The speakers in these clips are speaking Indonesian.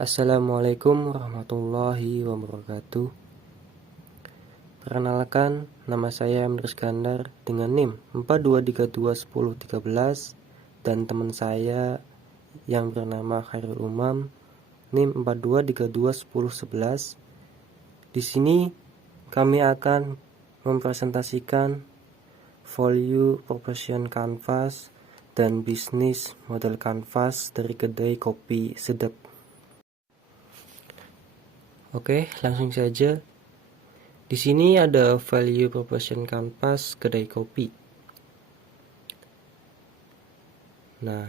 Assalamualaikum warahmatullahi wabarakatuh. Perkenalkan, nama saya Emir Iskandar dengan NIM 42321013 dan teman saya yang bernama Khairul Umam NIM 42321011. Di sini kami akan mempresentasikan value proposition canvas dan bisnis model canvas dari kedai kopi sedap. Oke, langsung saja. Di sini ada value proposition canvas kedai kopi. Nah,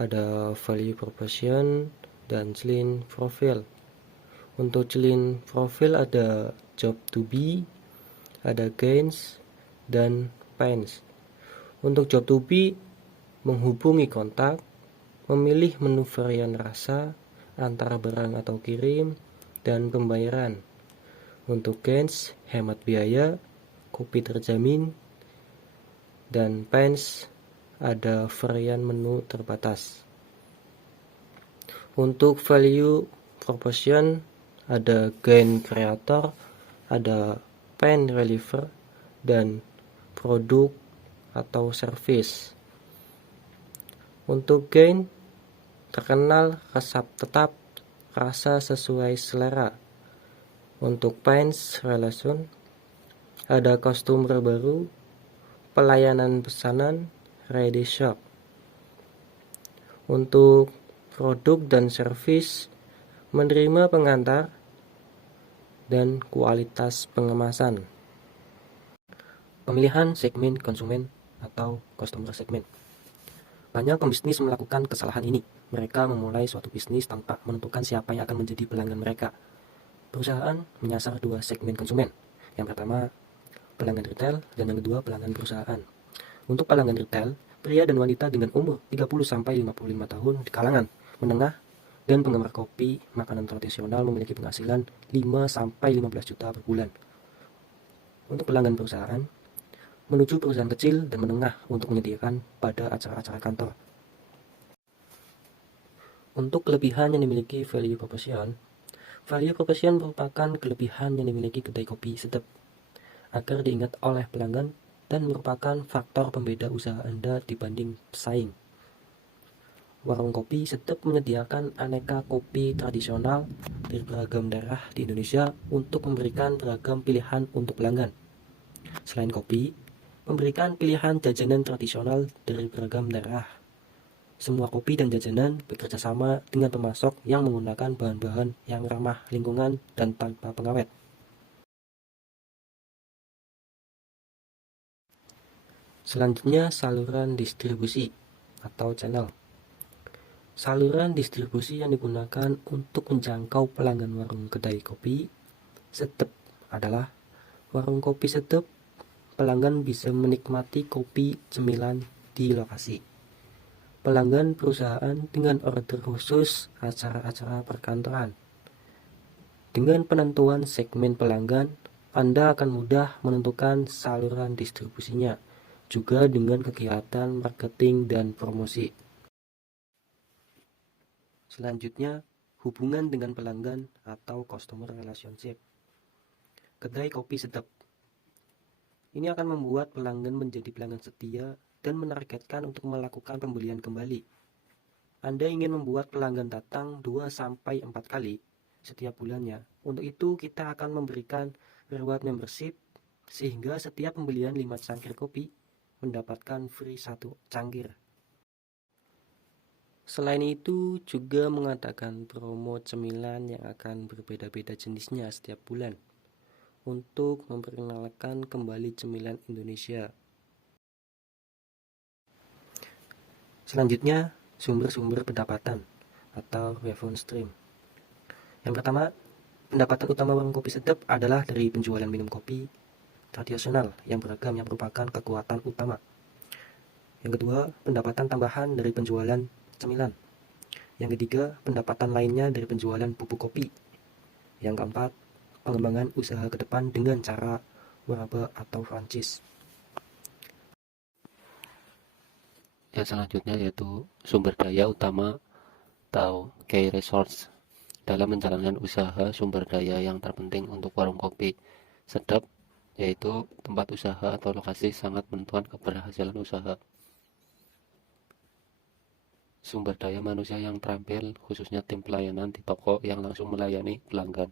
ada value proposition dan clean profile. Untuk clean profile ada job to be, ada gains, dan pains. Untuk job to be, menghubungi kontak, memilih menu varian rasa, antara barang atau kirim, dan pembayaran. Untuk gains, hemat biaya, kopi terjamin, dan pains, ada varian menu terbatas. Untuk value proposition, ada gain creator, ada pain reliever, dan produk atau service. Untuk gain, terkenal, resep tetap, rasa sesuai selera. Untuk pains relation, ada customer baru, pelayanan pesanan, ready shop. Untuk produk dan service, menerima pengantar, dan kualitas pengemasan. Pemilihan segmen konsumen atau customer segment. Banyak pembisnis melakukan kesalahan ini. Mereka memulai suatu bisnis tanpa menentukan siapa yang akan menjadi pelanggan mereka. Perusahaan menyasar dua segmen konsumen. Yang pertama, pelanggan retail, dan yang kedua, pelanggan perusahaan. Untuk pelanggan retail, pria dan wanita dengan umur 30-55 tahun di kalangan menengah dan penggemar kopi makanan tradisional memiliki penghasilan 5-15 juta per bulan. Untuk pelanggan perusahaan, menuju perusahaan kecil dan menengah untuk menyediakan pada acara-acara kantor. Untuk kelebihan yang dimiliki value proposition merupakan kelebihan yang dimiliki kedai kopi sedap agar diingat oleh pelanggan dan merupakan faktor pembeda usaha Anda dibanding pesaing. Warung kopi sedap menyediakan aneka kopi tradisional dari beragam daerah di Indonesia untuk memberikan beragam pilihan untuk pelanggan. Selain kopi, memberikan pilihan jajanan tradisional dari beragam daerah. Semua kopi dan jajanan bekerja sama dengan pemasok yang menggunakan bahan-bahan yang ramah lingkungan dan tanpa pengawet. Selanjutnya, saluran distribusi atau channel. Saluran distribusi yang digunakan untuk menjangkau pelanggan warung kedai kopi sedap adalah warung kopi sedap. Pelanggan bisa menikmati kopi cemilan di lokasi. Pelanggan perusahaan dengan order khusus acara-acara perkantoran. Dengan penentuan segmen pelanggan, Anda akan mudah menentukan saluran distribusinya, juga dengan kegiatan marketing dan promosi. Selanjutnya, hubungan dengan pelanggan atau customer relationship. Kedai kopi sedap. Ini akan membuat pelanggan menjadi pelanggan setia dan menargetkan untuk melakukan pembelian kembali. Anda ingin membuat pelanggan datang 2-4 kali setiap bulannya. Untuk itu, kita akan memberikan reward membership sehingga setiap pembelian 5 cangkir kopi mendapatkan free 1 cangkir. Selain itu, juga mengadakan promo cemilan yang akan berbeda-beda jenisnya setiap bulan untuk memperkenalkan kembali cemilan Indonesia. Selanjutnya, sumber-sumber pendapatan atau revenue stream. Yang pertama, pendapatan utama warung kopi sedap adalah dari penjualan minum kopi tradisional yang beragam yang merupakan kekuatan utama. Yang kedua, pendapatan tambahan dari penjualan cemilan. Yang ketiga, pendapatan lainnya dari penjualan bubuk kopi. Yang keempat, pengembangan usaha ke depan dengan cara waraba atau franchise. Yang selanjutnya yaitu sumber daya utama atau key resource. dalam menjalankan usaha sumber daya yang terpenting untuk warung kopi sedap, yaitu tempat usaha atau lokasi sangat menentukan keberhasilan usaha. Sumber daya manusia yang terampil, khususnya tim pelayanan di toko yang langsung melayani pelanggan.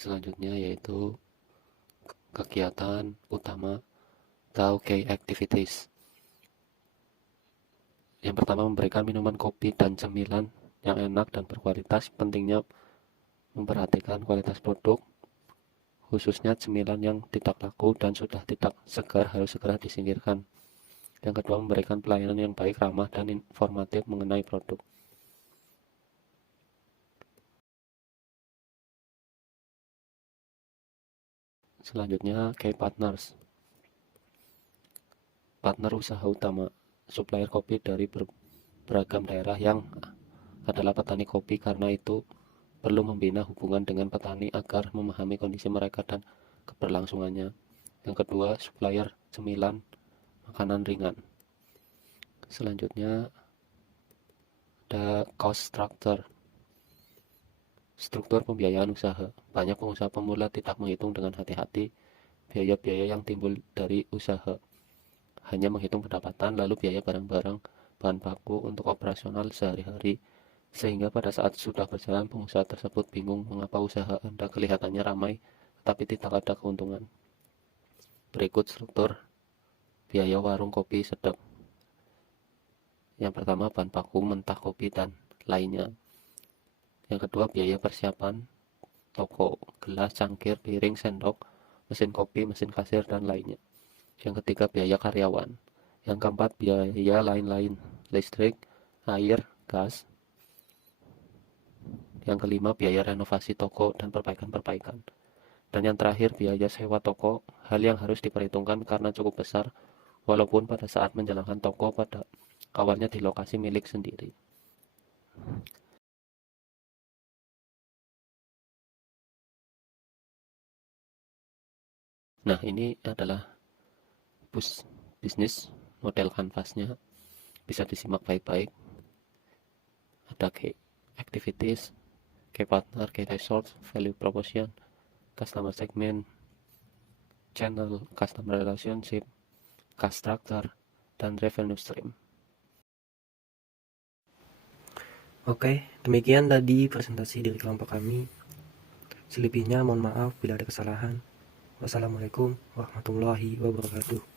Selanjutnya yaitu kegiatan utama atau key activities. Yang pertama, memberikan minuman kopi dan cemilan yang enak dan berkualitas. Pentingnya memperhatikan kualitas produk, khususnya cemilan yang tidak laku dan sudah tidak segar harus segera disingkirkan. Yang kedua, memberikan pelayanan yang baik, ramah, dan informatif mengenai produk. Selanjutnya, key partners. Partner usaha utama, supplier kopi dari beragam daerah yang adalah petani kopi, karena itu perlu membina hubungan dengan petani agar memahami kondisi mereka dan keberlangsungannya. Yang kedua, supplier cemilan, makanan ringan. Selanjutnya ada cost structure, struktur pembiayaan usaha. Banyak pengusaha pemula tidak menghitung dengan hati-hati biaya-biaya yang timbul dari usaha, hanya menghitung pendapatan lalu biaya barang-barang bahan baku untuk operasional sehari-hari, sehingga pada saat sudah berjalan pengusaha tersebut bingung mengapa usaha Anda kelihatannya ramai tetapi tidak ada keuntungan. Berikut struktur biaya warung kopi sedap. Yang pertama, bahan baku mentah kopi dan lainnya. Yang kedua, biaya persiapan toko, gelas, cangkir, piring, sendok, mesin kopi, mesin kasir, dan lainnya. Yang ketiga, biaya karyawan. Yang keempat, biaya lain-lain, listrik, air, gas. Yang kelima, biaya renovasi toko dan perbaikan-perbaikan. Dan yang terakhir, biaya sewa toko, hal yang harus diperhitungkan karena cukup besar, walaupun pada saat menjalankan toko pada awalnya di lokasi milik sendiri. Nah, ini adalah bisnis model kanvasnya, bisa disimak baik-baik. Ada key activities, key partner, key resource, value proposition, customer segment, channel, customer relationship, cost structure, dan revenue stream. Oke, demikian tadi presentasi dari kelompok kami. Selebihnya mohon maaf bila ada kesalahan. Wassalamualaikum warahmatullahi wabarakatuh.